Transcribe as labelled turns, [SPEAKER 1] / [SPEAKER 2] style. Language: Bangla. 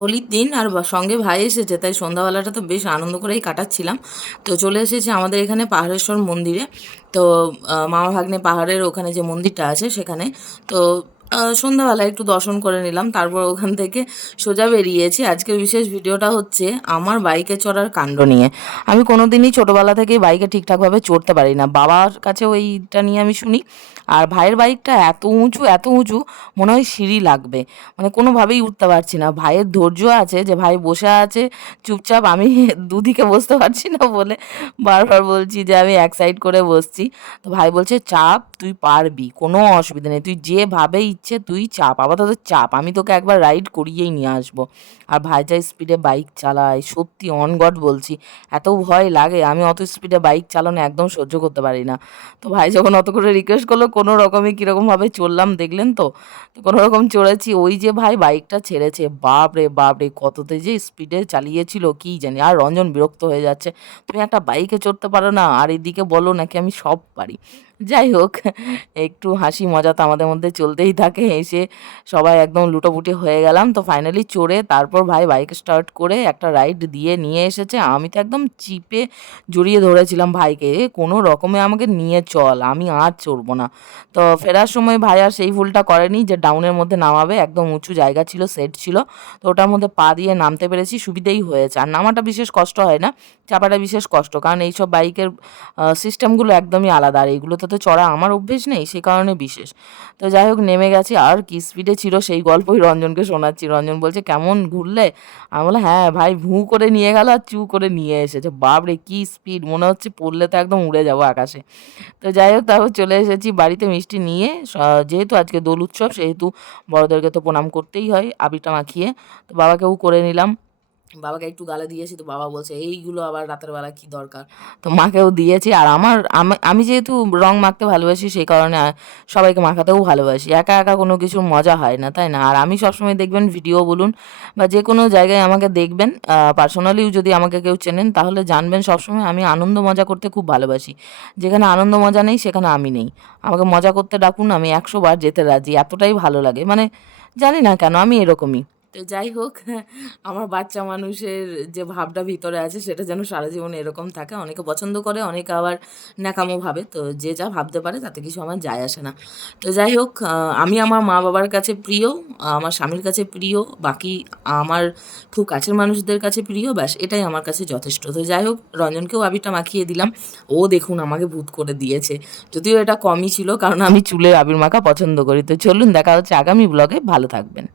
[SPEAKER 1] হোলির দিন আর সঙ্গে ভাই এসেছে, তাই সন্ধ্যাবেলাটা তো বেশ আনন্দ করেই কাটাচ্ছিলাম। তো চলে এসেছে আমাদের এখানে পাহাড়েশ্বর মন্দিরে। তো মামা ভাগ্নে পাহাড়ের ওখানে যে মন্দিরটা আছে সেখানে। তো সন্ধ্যাবেলায় একটু দর্শন করে নিলাম, তারপর ওখান থেকে সোজা বেরিয়েছি। আজকের বিশেষ ভিডিওটা হচ্ছে আমার বাইকে চড়ার কাণ্ড নিয়ে। আমি কোনোদিনই ছোটোবেলা থেকেই বাইকে ঠিকঠাকভাবে চড়তে পারি না বাবার কাছে ওইটা নিয়ে আমি শুনি। আর ভাইয়ের বাইকটা এত উঁচু এত উঁচু, মনে হয় সিঁড়ি লাগবে। মানে কোনোভাবেই উঠতে পারছি না। ভাইয়ের ধৈর্য আছে যে, ভাই বসে আছে, চুপচাপ, আমি দুদিকে বসতে পারছি না বলে বারবার বলছি যে, আমি এক সাইড করে বসছি। তো ভাই বলছে, চাপ, তুই পারবি, কোনো অসুবিধা নেই। তুই যেভাবে তুই চাপ। আপাতত চাপ। আমি তোকে একবার রাইড করিয়েই নিয়ে আসব। আর ভাই যা স্পিডে বাইক চালায়। সত্যি অন গড বলছি। এত ভয় লাগে। আমি অত স্পিডে বাইক চালানো একদম সহ্য করতে পারি না। তো ভাই যখন অত করে রিকোয়েস্ট করল, কোনো রকমে কীরকমভাবে চললাম, দেখলেন তো? তো কোনো রকম চড়েছি। ওই যে ভাই বাইকটা ছেড়েছে। বাপ রে বাপ রে কততে যে স্পিডে চালিয়েছিল, কি জানি। আর রঞ্জন বিরক্ত হয়ে যাচ্ছে। তুমি একটা বাইকে চড়তে পারো না। আর এদিকে বলো নাকি আমি সব পারি। যাই হোক, একটু হাসি মজা তো আমাদের মধ্যে চলতেই থাকে। এসে সবাই একদম লুটোপুটি হয়ে গেলাম। তো ফাইনালি চড়ে তারপর ভাই বাইক স্টার্ট করে একটা রাইড দিয়ে নিয়ে এসেছে। আমি তো একদম চিপে জড়িয়ে ধরেছিলাম ভাইকে কোনো রকমে আমাকে নিয়ে চল, আমি আর চড়বো না। তো ফেরার সময় ভাই আর সেই ভুলটা করেনি যে ডাউনের মধ্যে নামাবে, একদম উঁচু জায়গা ছিল সেট ছিল। তো ওটার মধ্যে পা দিয়ে নামতে পেরেছি, সুবিধেই হয়েছে। আর নামাটা বিশেষ কষ্ট হয় না, চাপাটা বিশেষ কষ্ট, কারণ এইসব বাইকের সিস্টেমগুলো একদমই আলাদা। আর এইগুলোতে তো চড়া আমার অভ্যেস নেই, সে কারণে বিশেষ। তো যাই হোক, নেমে গেছি আর কি স্পিডে ছিল সেই গল্পই রঞ্জনকে শোনাচ্ছি। রঞ্জন বলছে, কেমন ঘুরলে? আমি বললাম হ্যাঁ ভাই, ভু করে নিয়ে গেল আর চু করে নিয়ে এসেছে। বাপরে, কি স্পিড মনে হচ্ছে পড়লে তো একদম উড়ে যাব আকাশে। তো যাই হোক, তারপর চলে এসেছি বাড়িতে মিষ্টি নিয়ে। যেহেতু আজকে দোল উৎসব, সেহেতু বড়দেরকে তো প্রণাম করতেই হয় আবিটা মাখিয়ে। তো বাবাকেও করে নিলাম। বাবাকে একটু গালে দিয়েছি তো বাবা বলছে, এইগুলো আবার রাতের বেলা কি দরকার? তো মাকেও দিয়েছি আর আমার, আমি- যেহেতু রং মাখতে ভালোবাসি সেই কারণে সবাইকে মাখাতেও ভালোবাসি। একা একা কোনো কিছুর মজা হয় না, তাই না? আর আমি সবসময় দেখবেন ভিডিও বলুন বা যে কোনো জায়গায় আমাকে দেখবেন পার্সোনালিও যদি আমাকে কেউ চেনেন তাহলে জানবেন সবসময় আমি আনন্দ মজা করতে খুব ভালোবাসি। যেখানে আনন্দ মজা নেই সেখানে আমি নেই। আমাকে মজা করতে ডাকুন, আমি একশো বার যেতে রাজি, এতটাই ভালো লাগে। মানে জানি না কেন, আমি এরকমই। তো যাই হোক, আমার বাচ্চা মানুষের যে ভাবটা ভিতরে আছে সেটা যেন সারা জীবন এরকম থাকে। অনেকে পছন্দ করে, অনেকে আবার ন্যাকামো ভাবে। তো যে যা ভাবতে পারে তাতে কিছু আমার যায় আসে না। তো যাই হোক আমি আমার মা বাবার কাছে প্রিয়, আমার স্বামীর কাছে প্রিয়, বাকি আমার খুব কাছের মানুষদের কাছে প্রিয়, ব্যাস এটাই আমার কাছে যথেষ্ট। তো যাই হোক, রঞ্জনকেও আবিরটা মাখিয়ে দিলাম। ও দেখুন আমাকে ভূত করে দিয়েছে। যদিও এটা কমই ছিল, কারণ আমি চুলে আবির মাখা পছন্দ করি। তো চলুন দেখা হচ্ছে আগামী ব্লগে ভালো থাকবেন।